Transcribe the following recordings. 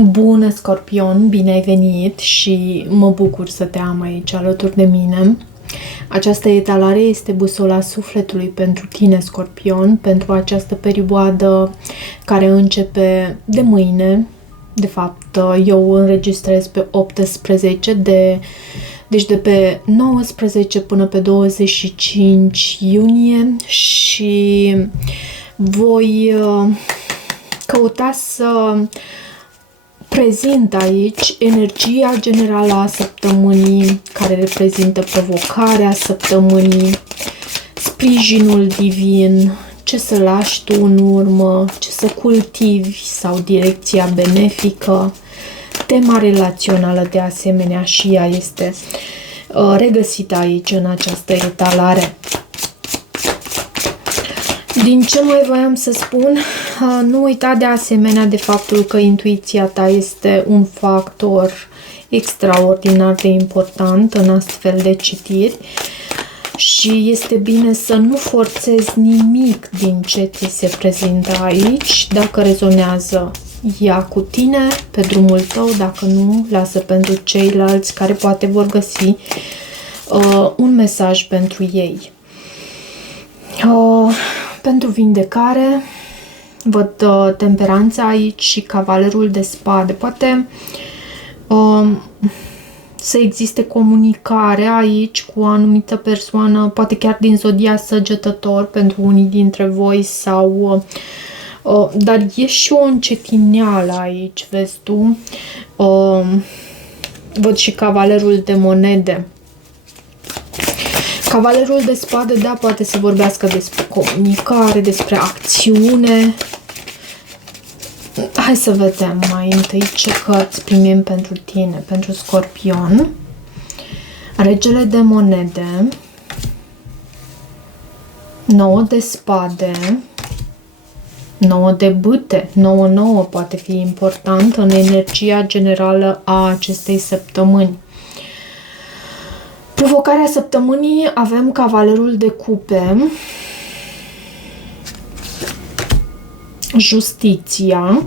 Bună, Scorpion! Bine ai venit și mă bucur să te am aici alături de mine. Această etalare este busola sufletului pentru tine, Scorpion, pentru această perioadă care începe de mâine. De fapt, eu înregistrez pe 18 deci de pe 19 până pe 25 iunie și voi căuta să prezint aici energia generală a săptămânii, care reprezintă provocarea săptămânii, sprijinul divin, ce să lași tu în urmă, ce să cultivi sau direcția benefică. Tema relațională de asemenea și ea este regăsită aici în această etalare. Din ce mai voiam să spun, nu uita de asemenea de faptul că intuiția ta este un factor extraordinar de important în astfel de citiri și este bine să nu forțezi nimic din ce ți se prezintă aici. Dacă rezonează, ia cu tine pe drumul tău, dacă nu, lasă pentru ceilalți care poate vor găsi un mesaj pentru ei. Pentru vindecare, văd temperanța aici și cavalerul de spade. Poate să existe comunicare aici cu o anumită persoană, poate chiar din zodia Săgetător pentru unii dintre voi, sau dar e și o încetineală aici, vezi tu. Văd și cavalerul de monede. Cavalerul de spade, da, poate să vorbească despre comunicare, despre acțiune. Hai să vedem mai întâi ce cărți primim pentru tine, pentru Scorpion. Regele de monede, 9 de spade, 9 de bâte, 9 poate fi important în energia generală a acestei săptămâni. Provocarea săptămânii, avem cavalerul de cupe, justiția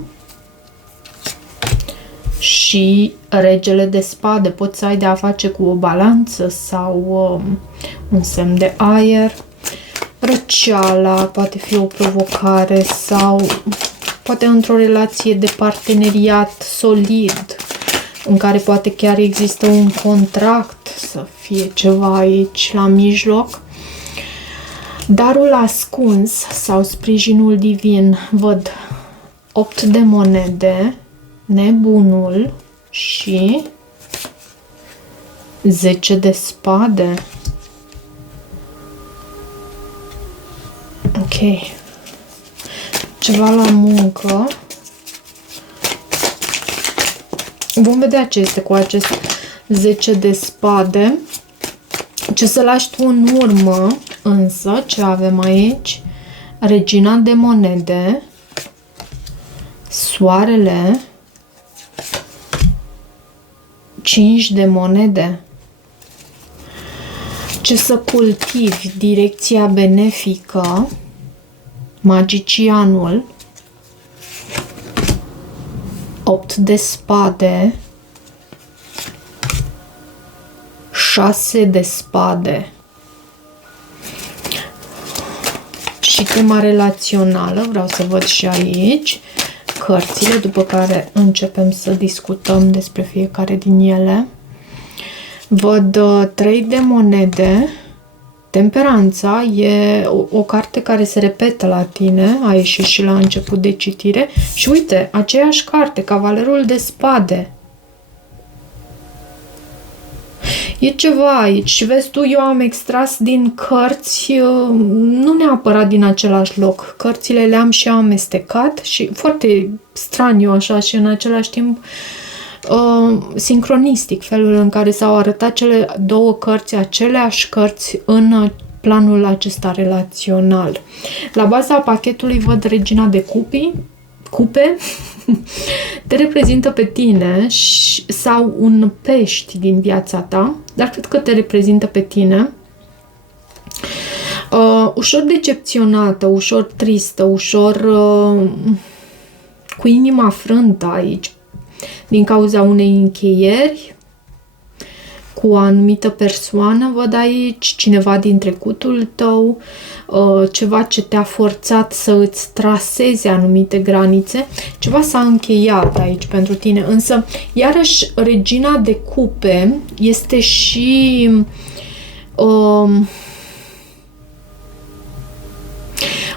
și regele de spade. Poți să ai de a face cu o balanță sau un semn de aer. Răceala poate fi o provocare sau poate într-o relație de parteneriat solid, în care poate chiar există un contract, să fie ceva aici la mijloc. Darul ascuns sau sprijinul divin, văd 8 de monede, nebunul și 10 de spade. Ok. Ceva la muncă. Vom vedea ce este cu acest 10 de spade. Ce să lași tu în urmă, însă, ce avem aici? Regina de monede, soarele, 5 de monede. Ce să cultivi? Direcția benefică, magicianul, 8 de spade, 6 de spade. Și tema relațională, vreau să văd și aici cărțile, după care începem să discutăm despre fiecare din ele. Văd 3 de monede. Temperanța e o carte care se repetă la tine, a ieșit și la început de citire. Și uite, aceeași carte, cavalerul de spade. E ceva aici și vezi tu, eu am extras din cărți, nu neapărat din același loc. Cărțile le-am și amestecat și foarte straniu așa și în același timp sincronistic, felul în care s-au arătat cele două cărți, aceleași cărți în planul acesta relațional. La baza pachetului văd regina de cupe, te reprezintă pe tine sau un pești din viața ta, dar cred că te reprezintă pe tine. Ușor decepționată, ușor tristă, ușor cu inima frântă aici. din cauza unei încheieri cu o anumită persoană, văd aici, cineva din trecutul tău, ceva ce te-a forțat să îți trasezi anumite granițe, ceva s-a încheiat aici pentru tine, însă, iarăși, Regina de Cupe este și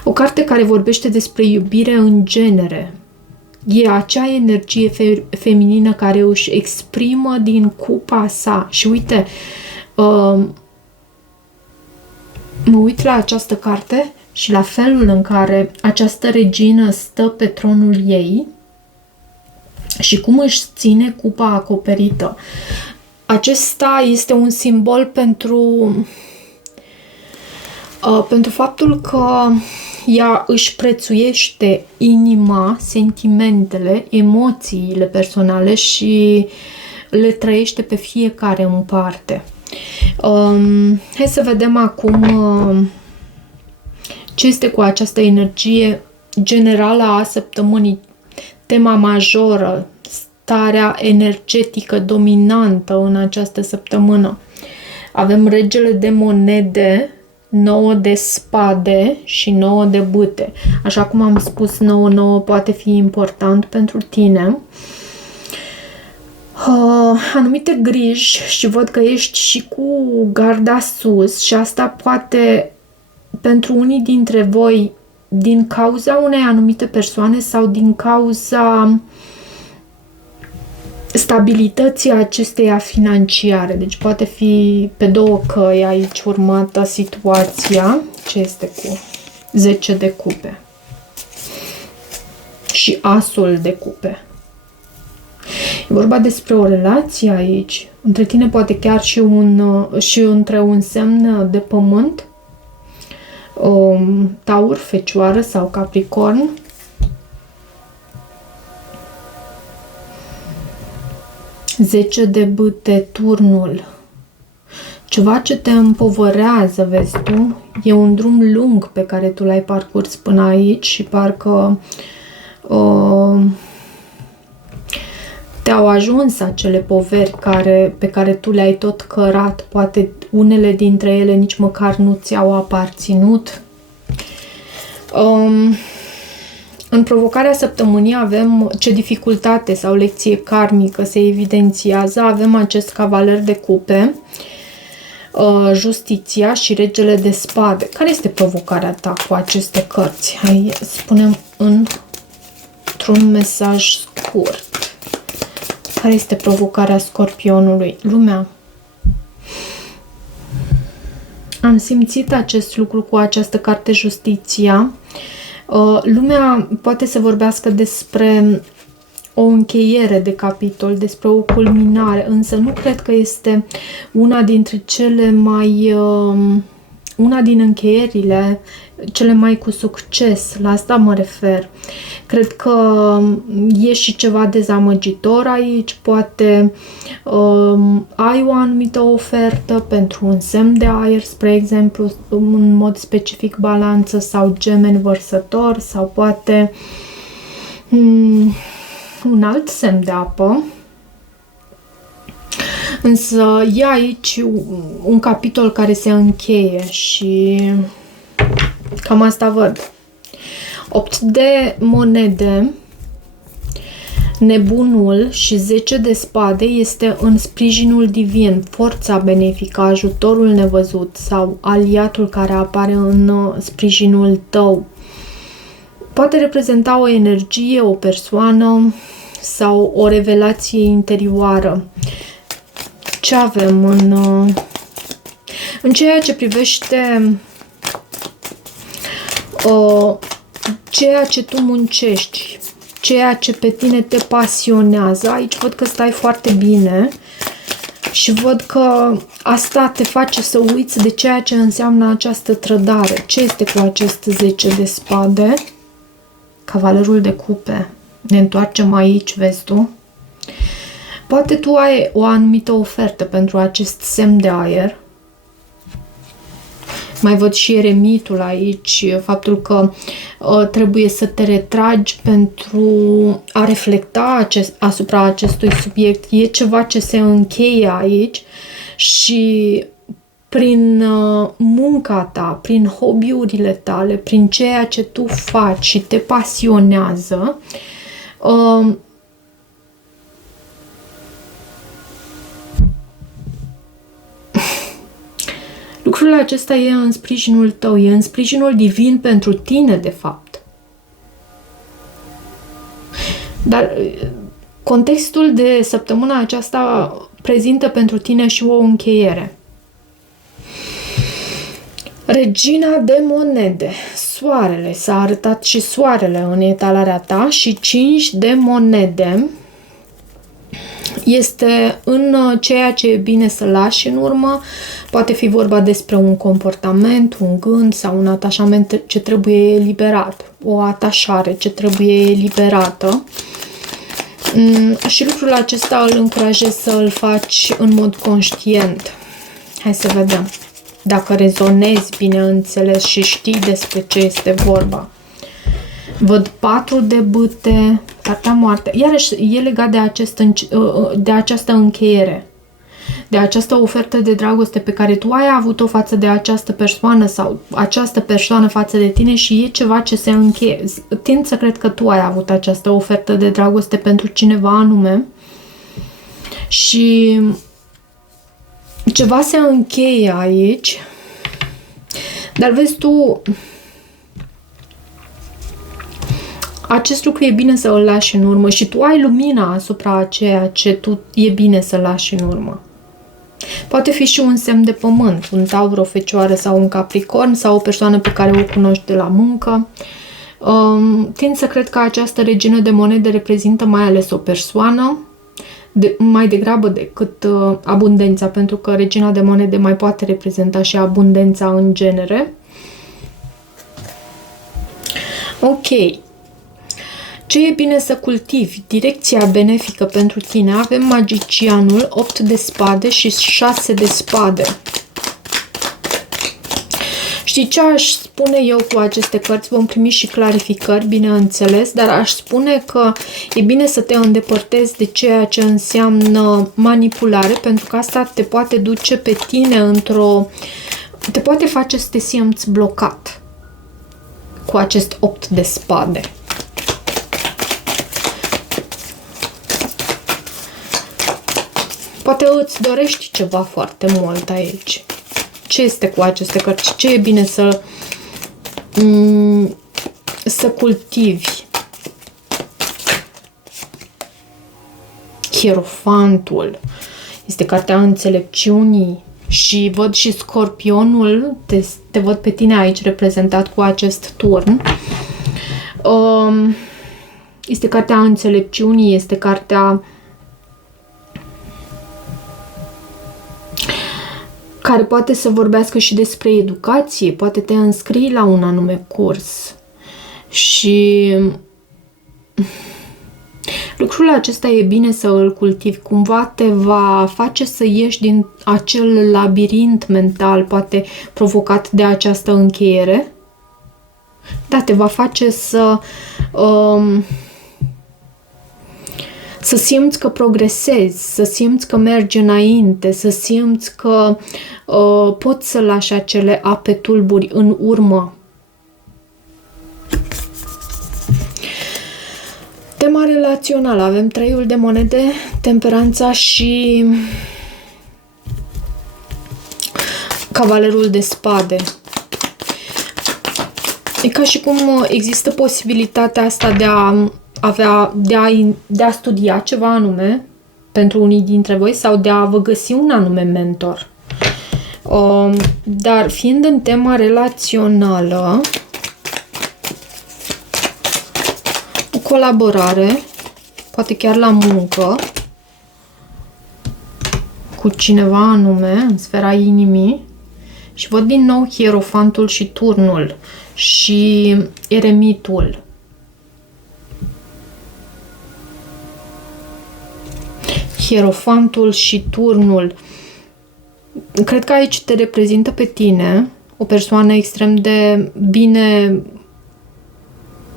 o carte care vorbește despre iubire în genere. E acea energie feminină care își exprimă din cupa sa. Și uite, mă uit la această carte și la felul în care această regină stă pe tronul ei și cum își ține cupa acoperită. Acesta este un simbol pentru faptul că ea își prețuiește inima, sentimentele, emoțiile personale și le trăiește pe fiecare în parte. Hai să vedem acum ce este cu această energie generală a săptămânii. Tema majoră, starea energetică dominantă în această săptămână. Avem regele de monede, 9 de spade și 9 de bâte. Așa cum am spus, 9 poate fi important pentru tine. Anumite griji și văd că ești și cu garda sus și asta poate pentru unii dintre voi din cauza unei anumite persoane sau din cauza stabilității acesteia financiare. Deci poate fi pe două căi aici urmată situația. Ce este cu 10 de cupe și asul de cupe. E vorba despre o relație aici. Între tine poate chiar și între un semn de pământ, Taur, Fecioară sau Capricorn. Zece de bâte, turnul. Ceva ce te împovărează, vezi tu. E un drum lung pe care tu l-ai parcurs până aici și parcă te-au ajuns acele poveri pe care tu le-ai tot cărat. Poate unele dintre ele nici măcar nu ți-au aparținut. În provocarea săptămânii avem ce dificultate sau lecție karmică se evidențiază. Avem acest cavaler de cupe, justiția și regele de spade. Care este provocarea ta cu aceste cărți? Hai, spunem într-un mesaj scurt. Care este provocarea Scorpionului? Lumea. Am simțit acest lucru cu această carte, Justiția. Lumea poate să vorbească despre o încheiere de capitol, despre o culminare, însă nu cred că este una dintre una din încheierile cele mai cu succes. La asta mă refer. Cred că e și ceva dezamăgitor aici. Poate ai o anumită ofertă pentru un semn de aer, spre exemplu, în mod specific Balanță sau Gemeni, Vărsător, sau poate un alt semn de apă. Însă e aici un capitol care se încheie și cam asta văd. 8 de monede, nebunul și 10 de spade este în sprijinul divin, forța benefică, ajutorul nevăzut sau aliatul care apare în sprijinul tău. Poate reprezenta o energie, o persoană sau o revelație interioară. Ce avem în ceea ce privește ceea ce tu muncești, ceea ce pe tine te pasionează? Aici văd că stai foarte bine și văd că asta te face să uiți de ceea ce înseamnă această trădare. Ce este cu acest 10 de spade? Cavalerul de cupe. Ne întoarcem aici, vezi tu? Poate tu ai o anumită ofertă pentru acest semn de aer. Mai văd și eremitul aici, faptul că trebuie să te retragi pentru a reflecta asupra acestui subiect. E ceva ce se încheie aici și prin munca ta, prin hobby-urile tale, prin ceea ce tu faci și te pasionează, lucrul acesta e în sprijinul tău, e în sprijinul divin pentru tine, de fapt. Dar contextul de săptămâna aceasta prezintă pentru tine și o încheiere. Regina de monede. Soarele. S-a arătat și soarele în etalarea ta și 5 de monede este în ceea ce e bine să lași în urmă. Poate fi vorba despre un comportament, un gând sau un atașament ce trebuie eliberat. O atașare ce trebuie eliberată. Și lucrul acesta îl încurajez să îl faci în mod conștient. Hai să vedem. Dacă rezonezi, bineînțeles, și știi despre ce este vorba. Văd 4 de bâte, cartea moarte. Iarăși e legat de această încheiere. De această ofertă de dragoste pe care tu ai avut-o față de această persoană sau această persoană față de tine și e ceva ce se încheie. Tind să cred că tu ai avut această ofertă de dragoste pentru cineva anume și ceva se încheie aici, dar vezi tu, acest lucru e bine să îl lași în urmă și tu ai lumina asupra ceea ce tu e bine să lași în urmă. Poate fi și un semn de pământ, un taur, o fecioară sau un capricorn sau o persoană pe care o cunoști de la muncă. Tind să cred că această regină de monede reprezintă mai ales o persoană, mai degrabă decât abundența, pentru că regina de monede mai poate reprezenta și abundența în genere. Ok. Ce e bine să cultivi? Direcția benefică pentru tine. Avem magicianul, 8 de spade și 6 de spade. Știi ce aș spune eu cu aceste cărți? Vom primi și clarificări, bineînțeles, dar aș spune că e bine să te îndepărtezi de ceea ce înseamnă manipulare, pentru că asta te poate duce pe tine te poate face să te simți blocat cu acest 8 de spade. Poate îți dorești ceva foarte mult aici. Ce este cu aceste cărți? Ce e bine să cultivi? Hierofantul. Este cartea înțelepciunii. Și văd și Scorpionul. Te văd pe tine aici reprezentat cu acest turn. Este cartea înțelepciunii. Este cartea care poate să vorbească și despre educație, poate te înscrii la un anume curs. Și lucrul acesta e bine să îl cultivi. Cumva te va face să ieși din acel labirint mental, poate provocat de această încheiere. Da, te va face să simți că progresezi, să simți că mergi înainte, să simți că poți să lași acele ape tulburi în urmă. Tema relațională. Avem 3 de monede, temperanța și cavalerul de spade. E ca și cum există posibilitatea asta de a studia ceva anume pentru unii dintre voi sau de a vă găsi un anume mentor. Dar fiind în tema relațională, o colaborare, poate chiar la muncă, cu cineva anume, în sfera inimii, și văd din nou hierofantul și turnul și eremitul. Hierofantul și turnul. Cred că aici te reprezintă pe tine o persoană extrem de bine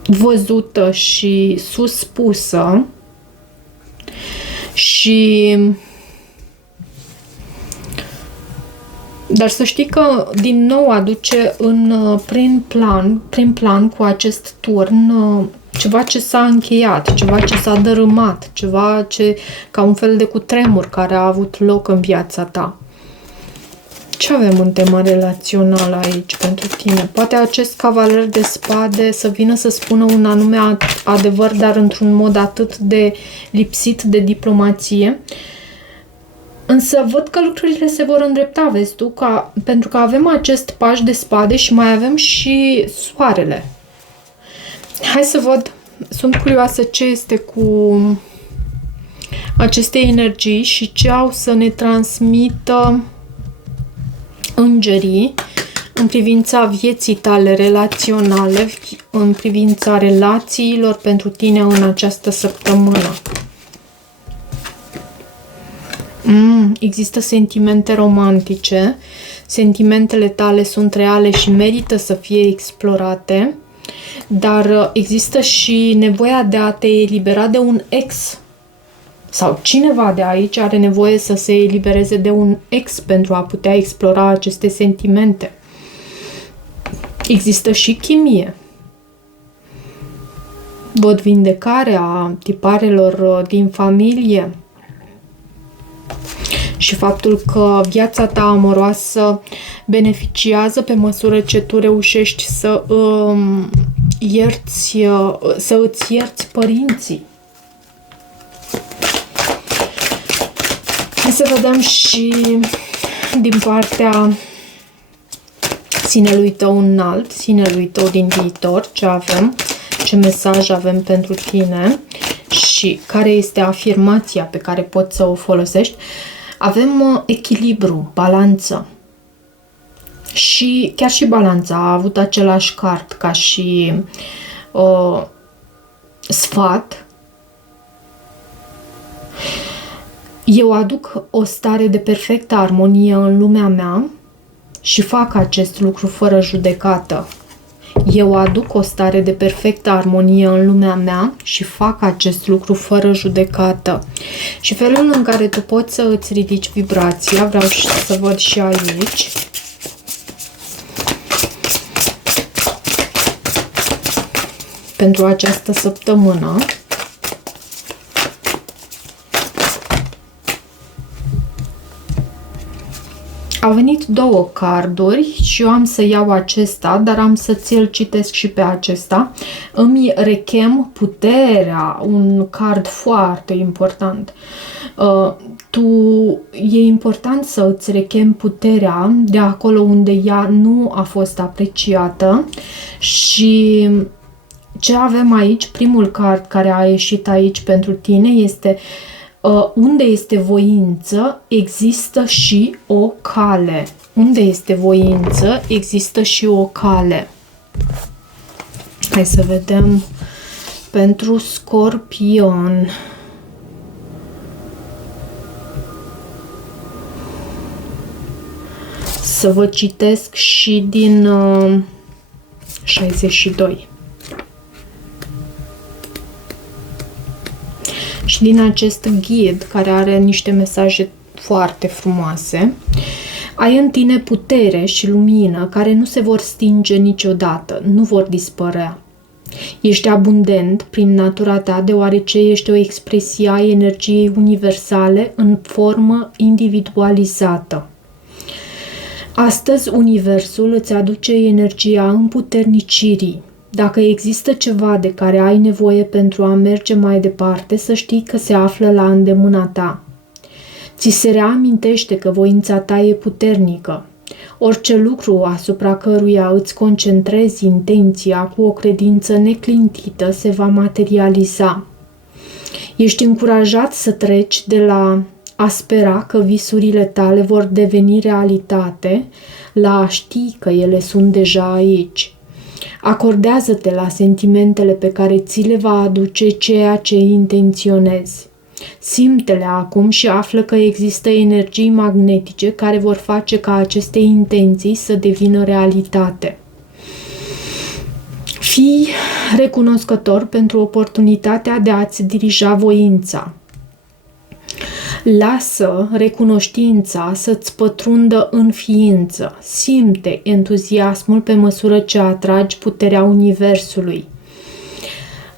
văzută și suspusă și dar să știi că din nou aduce prin plan cu acest turn ceva ce s-a încheiat, ceva ce s-a dărâmat, ceva ce ca un fel de cutremur care a avut loc în viața ta. Ce avem în tema relațională aici pentru tine? Poate acest cavaler de spade să vină să spună un anume adevăr, dar într-un mod atât de lipsit de diplomație. Însă văd că lucrurile se vor îndrepta, vezi tu, pentru că avem acest paș de spade și mai avem și soarele. Hai să văd, sunt curioasă ce este cu aceste energii și ce au să ne transmită îngerii în privința vieții tale relaționale, în privința relațiilor pentru tine în această săptămână. Există sentimente romantice, sentimentele tale sunt reale și merită să fie explorate, dar există și nevoia de a te elibera de un ex. Sau cineva de aici are nevoie să se elibereze de un ex pentru a putea explora aceste sentimente. Există și chimie. Văd vindecarea tiparelor din familie și faptul că viața ta amoroasă beneficiază pe măsură ce tu reușești să îți ierți părinții. Hai să vedem și din partea sinelui tău înalt, sinelui tău din viitor, ce avem, ce mesaj avem pentru tine și care este afirmația pe care poți să o folosești. Avem echilibru, balanță. Și chiar și balanța a avut același card ca și sfat. Eu aduc o stare de perfectă armonie în lumea mea și fac acest lucru fără judecată. Eu aduc o stare de perfectă armonie în lumea mea și fac acest lucru fără judecată. Și felul în care tu poți să îți ridici vibrația, vreau să văd și aici. Pentru această săptămână. Au venit două carduri și eu am să iau acesta, dar am să ți-l citesc și pe acesta. Îmi rechem puterea, un card foarte important. E important să îți rechem puterea de acolo unde ea nu a fost apreciată și ce avem aici, primul card care a ieșit aici pentru tine este unde este voință, există și o cale. Unde este voință, există și o cale. Hai să vedem pentru Scorpion. Să vă citesc și din 62. Și din acest ghid, care are niște mesaje foarte frumoase, ai în tine putere și lumină care nu se vor stinge niciodată, nu vor dispărea. Ești abundent prin natura ta, deoarece ești o expresie a energiei universale în formă individualizată. Astăzi, Universul îți aduce energia împuternicirii. Dacă există ceva de care ai nevoie pentru a merge mai departe, să știi că se află la îndemâna ta. Ți se reamintește că voința ta e puternică. Orice lucru asupra căruia îți concentrezi intenția cu o credință neclintită se va materializa. Ești încurajat să treci de la a spera că visurile tale vor deveni realitate la a ști că ele sunt deja aici. Acordează-te la sentimentele pe care ți le va aduce ceea ce intenționezi. Simte-le acum și află că există energii magnetice care vor face ca aceste intenții să devină realitate. Fii recunoscător pentru oportunitatea de a-ți dirija voința. Lasă recunoștința să-ți pătrundă în ființă. Simte entuziasmul pe măsură ce atragi puterea Universului,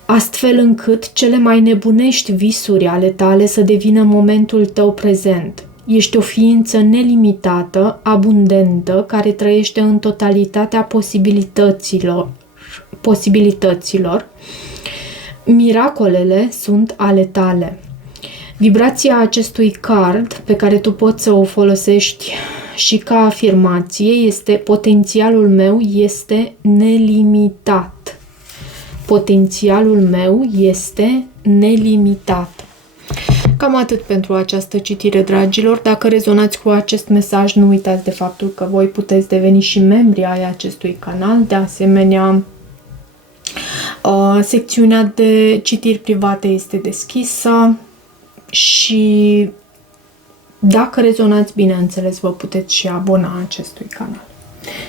astfel încât cele mai nebunești visuri ale tale să devină momentul tău prezent. Ești o ființă nelimitată, abundentă, care trăiește în totalitatea posibilităților. Miracolele sunt ale tale. Vibrația acestui card, pe care tu poți să o folosești și ca afirmație, este: potențialul meu este nelimitat. Potențialul meu este nelimitat. Cam atât pentru această citire, dragilor. Dacă rezonați cu acest mesaj, nu uitați de faptul că voi puteți deveni și membri ai acestui canal. De asemenea, secțiunea de citiri private este deschisă și dacă rezonați, bineînțeles, vă puteți și abona acestui canal.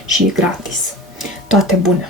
Și e gratis. Toate bune!